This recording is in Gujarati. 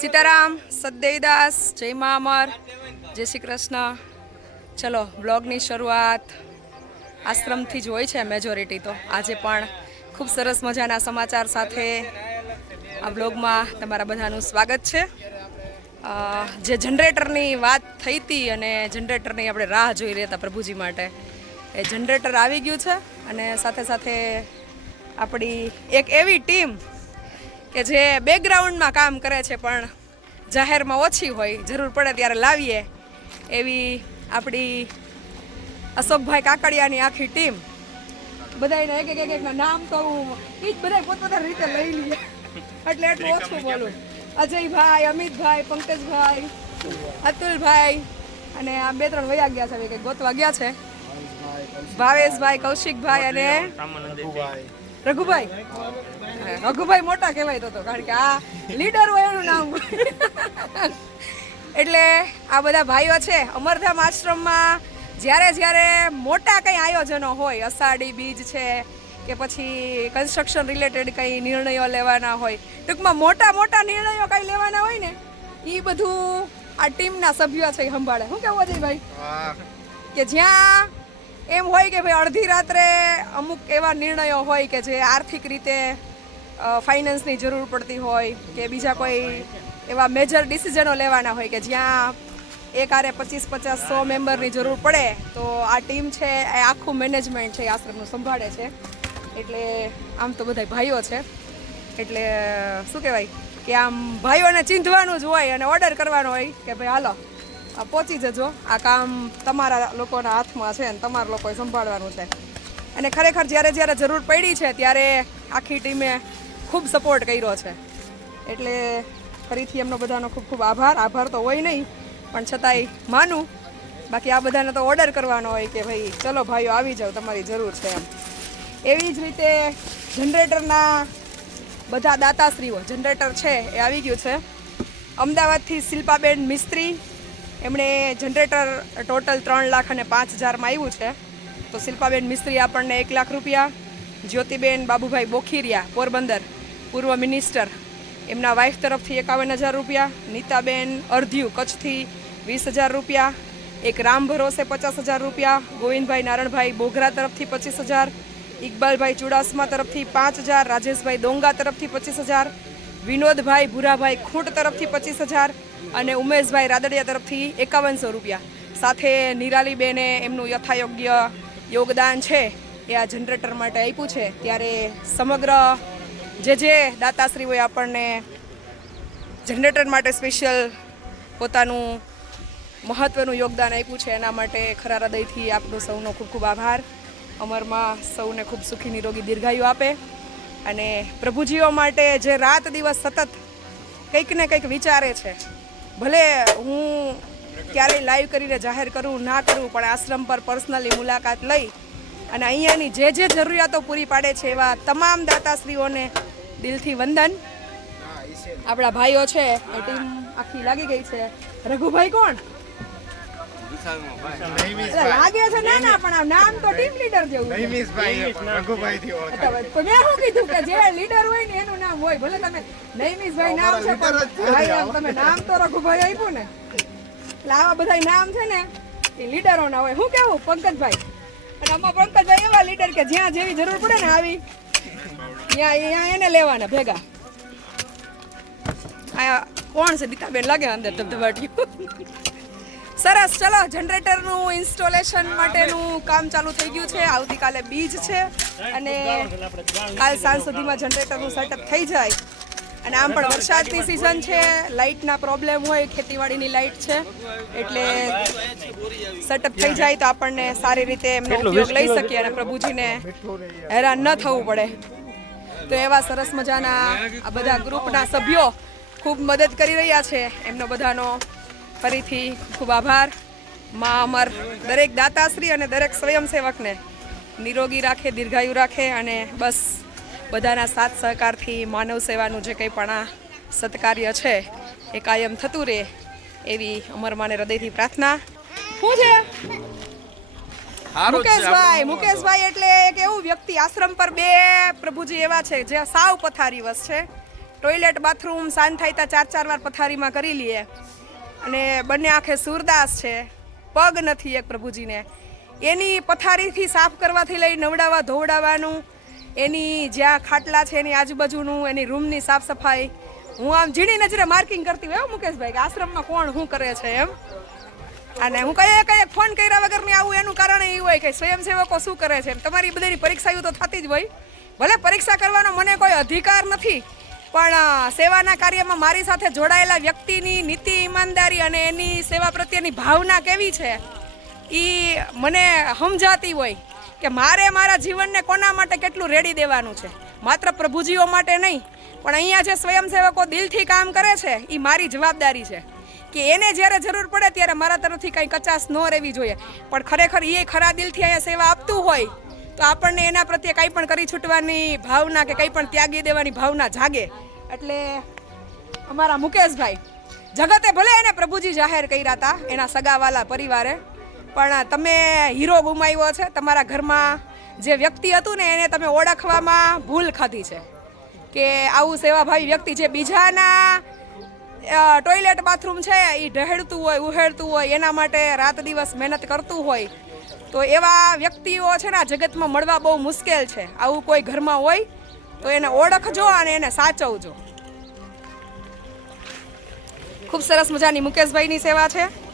સીતારામ સદદેવદાસ જય મા અમર, જય શ્રી કૃષ્ણ. ચલો બ્લોગની શરૂઆત આશ્રમથી જ હોય છે મેજોરિટી તો. આજે પણ ખૂબ સરસ મજાના સમાચાર સાથે આ બ્લોગમાં તમારા બધાનું સ્વાગત છે. જે જનરેટરની વાત થઈ હતી અને જનરેટરની આપણે રાહ જોઈ રહ્યા હતા પ્રભુજી માટે, એ જનરેટર આવી ગયું છે અને સાથે સાથે આપણી એક એવી ટીમ કે જે બેકગ્રાઉન્ડમાં કામ કરે છે પણ જાહેરમાં ઓછી હોય જરૂર પડે ત્યારે લાવીએ. એવી આપણી અશોકભાઈ કાકડિયાની આખી ટીમ. બધાને એક એક એક એકના નામ તો હું એ જ બધા પોતપોતાની રીતે લઈ લઈએ. એટલે એટલું ઓછું બોલું. અજયભાઈ અમિતભાઈ પંકજભાઈ અતુલભાઈ અને આ બે ત્રણ વયા ગયા છે કંઈક ગોતવા ગયા છે. ભાવેશભાઈ કૌશિકભાઈ અને રઘુભાઈ. રઘુભાઈ મોટા કહેવાય તો તો કારણ કે આ લીડર હોય એનું નામ. એટલે આ બધા ભાઈઓ છે અમરધામ આશ્રમમાં જ્યારે જ્યારે મોટા કંઈ આયોજનો હોય અષાઢી બીજ છે કે પછી કન્સ્ટ્રક્શન રિલેટેડ કંઈ નિર્ણયો લેવાના હોય ટૂંકમાં મોટા મોટા નિર્ણયો કંઈ લેવાના હોય ને એ બધું આ ટીમના સભ્યો છે સંભાળે. શું કેવું અજયભાઈ? કે જ્યાં એમ હોય કે ભાઈ અડધી રાત્રે અમુક એવા નિર્ણયો હોય કે જે આર્થિક રીતે ફાઇનાન્સની જરૂર પડતી હોય કે બીજા કોઈ એવા મેજર ડિસિઝનો લેવાના હોય કે જ્યાં એક આરે પચીસ, પચાસ, સો મેમ્બરની જરૂર પડે, તો આ ટીમ છે, એ આખું મેનેજમેન્ટ છે, એ આશ્રમનું સંભાળે છે. એટલે આમ તો બધા ભાઈઓ છે. એટલે, શું કહેવાય? કે આમ ભાઈઓને ચીંધવાનું જ હોય અને ઓર્ડર કરવાનો હોય કે ભાઈ, હાલો પહોંચી જજો. આ કામ તમારા લોકોના હાથમાં છે અને તમારા લોકોએ સંભાળવાનું છે. અને ખરેખર જ્યારે જ્યારે જરૂર પડી છે ત્યારે આખી ટીમે ખૂબ સપોર્ટ કર્યો છે. એટલે ફરીથી એમનો બધાનો ખૂબ ખૂબ આભાર. આભાર તો હોય નહીં, પણ છતાંય માનું. બાકી આ બધાને તો ઓર્ડર કરવાનો હોય કે ભાઈ, ચલો ભાઈઓ, આવી જાઓ, તમારી જરૂર છે. એમ. એવી જ રીતે જનરેટરના બધા દાતાશ્રીઓ જનરેટર છે, એ આવી ગયું છે. અમદાવાદથી શિલ્પાબેન મિસ્ત્રી એમણે જનરેટર ટોટલ ત્રણ લાખ અને પાંચ હજારમાં આવ્યું છે. તો શિલ્પાબેન મિસ્ત્રી આપણને એક લાખ રૂપિયા, જ્યોતિબેન બાબુભાઈ બોખીરિયા, પોરબંદર પૂર્વ મિનિસ્ટર એમના વાઇફ તરફથી એકાવન હજાર રૂપિયા, નીતાબેન અર્ધ્યુ કચ્છથી વીસ હજાર રૂપિયા, એક રામ ભરોસે પચાસ હજાર રૂપિયા, ગોવિંદભાઈ નારણભાઈ બોઘરા તરફથી પચીસ હજાર, ઇકબાલભાઈ ચુડાસમા તરફથી પાંચ હજાર, રાજેશભાઈ દોંગા તરફથી પચીસ હજાર, વિનોદભાઈ ભૂરાભાઈ ખૂંટ તરફથી પચીસ હજાર અને ઉમેશભાઈ રાદડિયા તરફથી એકાવનસો રૂપિયા. સાથે નિરાલીબેને એમનું યથાયોગ્ય યોગદાન છે, એ આ જનરેટર માટે આપ્યું છે. ત્યારે સમગ્ર જે જે દાતાશ્રીઓએ આપણને જનરેટર માટે સ્પેશિયલ પોતાનું મહત્ત્વનું યોગદાન આપ્યું છે, એના માટે ખરા હૃદયથી આપનો સૌનો ખૂબ ખૂબ આભાર. અમરમાં સૌને ખૂબ સુખી, નિરોગી દીર્ઘાયુ આપે. અને પ્રભુજીઓ માટે જે રાત દિવસ સતત કંઈક ને કંઈક વિચારે છે ભલે હું ક્યારેય લાઈવ કરીને જાહેર કરું, ના કરું, પણ આશ્રમ પર પર્સનલી મુલાકાત લઈ અને અહીંયાની જે જે જરૂરિયાતો પૂરી પાડે છે એવા તમામ દાતાશ્રીઓને દિલથી વંદન. આપણા ભાઈઓ છે ટીમ આખી લાગી ગઈ છે. રઘુભાઈ કોણ? લાગે છે ના ના પણ નામ તો ટીમ લીડર જેવું છે. તો મેં શું કીધું કે જે લીડર હોય ને એનું નામ હોય ભલે તમે નૈમિષભાઈ નામ છે પણ તમે નામ તો રઘુભાઈ આપ્યું ને. એટલે આવા બધા નામ છે ને એ લીડરોના હોય. શું કેવું પંકજભાઈ? અને આમાં પંકજભાઈ એવા લીડર કે જ્યાં જેવી જરૂર પડે ને આવી ત્યાં ત્યાં એને લેવાના ભેગા. આ કોણ છે? દીતાબેન લાગે અંદર ધબધબાટ્યું સરસ ચલો જનરેટરનું ઇન્સ્ટોલેશન માટેનું કામ ચાલુ થઈ ગયું છે. આવતીકાલે બીજ છે અને કાલ સાંજ સુધીમાં જનરેટરનું સેટઅપ થઈ જાય. અને આમ પણ વરસાદની સિઝન છે લાઇટના પ્રોબ્લેમ હોય ખેતીવાડીની લાઇટ છે એટલે સેટઅપ થઈ જાય તો આપણને સારી રીતે એમનો ઉપયોગ લઈ શકીએ અને પ્રભુજીને હેરાન ન થવું પડે. તો એવા સરસ મજાના આ બધા ગ્રુપના સભ્યો ખૂબ મદદ કરી રહ્યા છે. એમનો બધાનો ફરીથી ખૂબ આભાર. મા અમર દરેક દાતાશ્રી અને દરેક સ્વયંસેવકને નિરોગી રાખે દીર્ઘાયુ રાખે અને બસ બધાના સાથ સહકારથી માનવ સેવાનું જે કંઈ પણ આ સત્કાર્ય છે એ કાયમ થતું રહે એવી અમરમાને હૃદયથી પ્રાર્થના. શું છે? મુકેશભાઈ મુકેશભાઈ એટલે એક એવું વ્યક્તિ આશ્રમ પર બે પ્રભુજી એવા છે જે સાવ પથારીવશ છે. ટોયલેટ બાથરૂમ સાંજ થાય ત્યાં ચાર ચાર વાર પથારીમાં કરી લઈએ અને બંને આંખે સુરદાસ છે. પગ નથી એક પ્રભુજીને. એની પથારીથી સાફ કરવાથી લઈ નવડાવવા ધોવડાવવાનું, એની જ્યાં ખાટલા છે, એની આજુબાજુનું, એની રૂમની સાફ સફાઈ. હું આમ ઝીણી નજરે માર્કિંગ કરતી હોય મુકેશભાઈ, કે આશ્રમમાં કોણ શું કરે છે એમ? અને હું કઈ કઈ ફોન કર્યા વગરની આવું, એનું કારણ એ હોય કે સ્વયંસેવકો શું કરે છે તમારી બધાની પરીક્ષાઓ તો થતી જ હોય. ભલે પરીક્ષા કરવાનો મને કોઈ અધિકાર નથી પણ સેવાના કાર્યમાં મારી સાથે જોડાયેલા વ્યક્તિની નીતિ, ઈમાનદારી અને એની સેવા પ્રત્યેની ભાવના કેવી છે? એ મને સમજાતી હોય કે મારે મારા જીવનને કોના માટે કેટલું રેડી દેવાનું છે? માત્ર પ્રભુજીઓ માટે નહીં, પણ અહીંયા જે સ્વયંસેવકો દિલથી કામ કરે છે એ મારી જવાબદારી છે. કે એને જ્યારે જરૂર પડે ત્યારે મારા તરફથી કંઈ કચાશ ન રહેવી જોઈએ. પણ ખરેખર એ ખરા દિલથી અહીંયા સેવા આપતું હોય તો આપણને એના પ્રત્યે કંઈ પણ કરી છૂટવાની ભાવના કે કંઈ પણ ત્યાગી દેવાની ભાવના જાગે. એટલે અમારા મુકેશભાઈ, જગતે ભલે એને પ્રભુજી જાહેર કર્યા હતા એના સગાવાલા પરિવારે, પણ તમે હીરો ગુમાવ્યો છે, તમારા ઘરમાં જે વ્યક્તિ હતું ને એને તમે ઓળખવામાં ભૂલ ખાધી છે. કે આવું સેવાભાવી વ્યક્તિ જે બીજાના ટોયલેટ બાથરૂમ છે એ ઢહેડતું હોય ઉહેડતું હોય, એના માટે રાત દિવસ મહેનત કરતું હોય તો એવા વ્યક્તિઓ છે ને આ જગતમાં મળવા બહુ મુશ્કેલ છે. આવું કોઈ ઘરમાં હોય તો એને ઓળખજો અને એને સાચવજો. ખૂબ સરસ મજાની મુકેશભાઈની સેવા છે.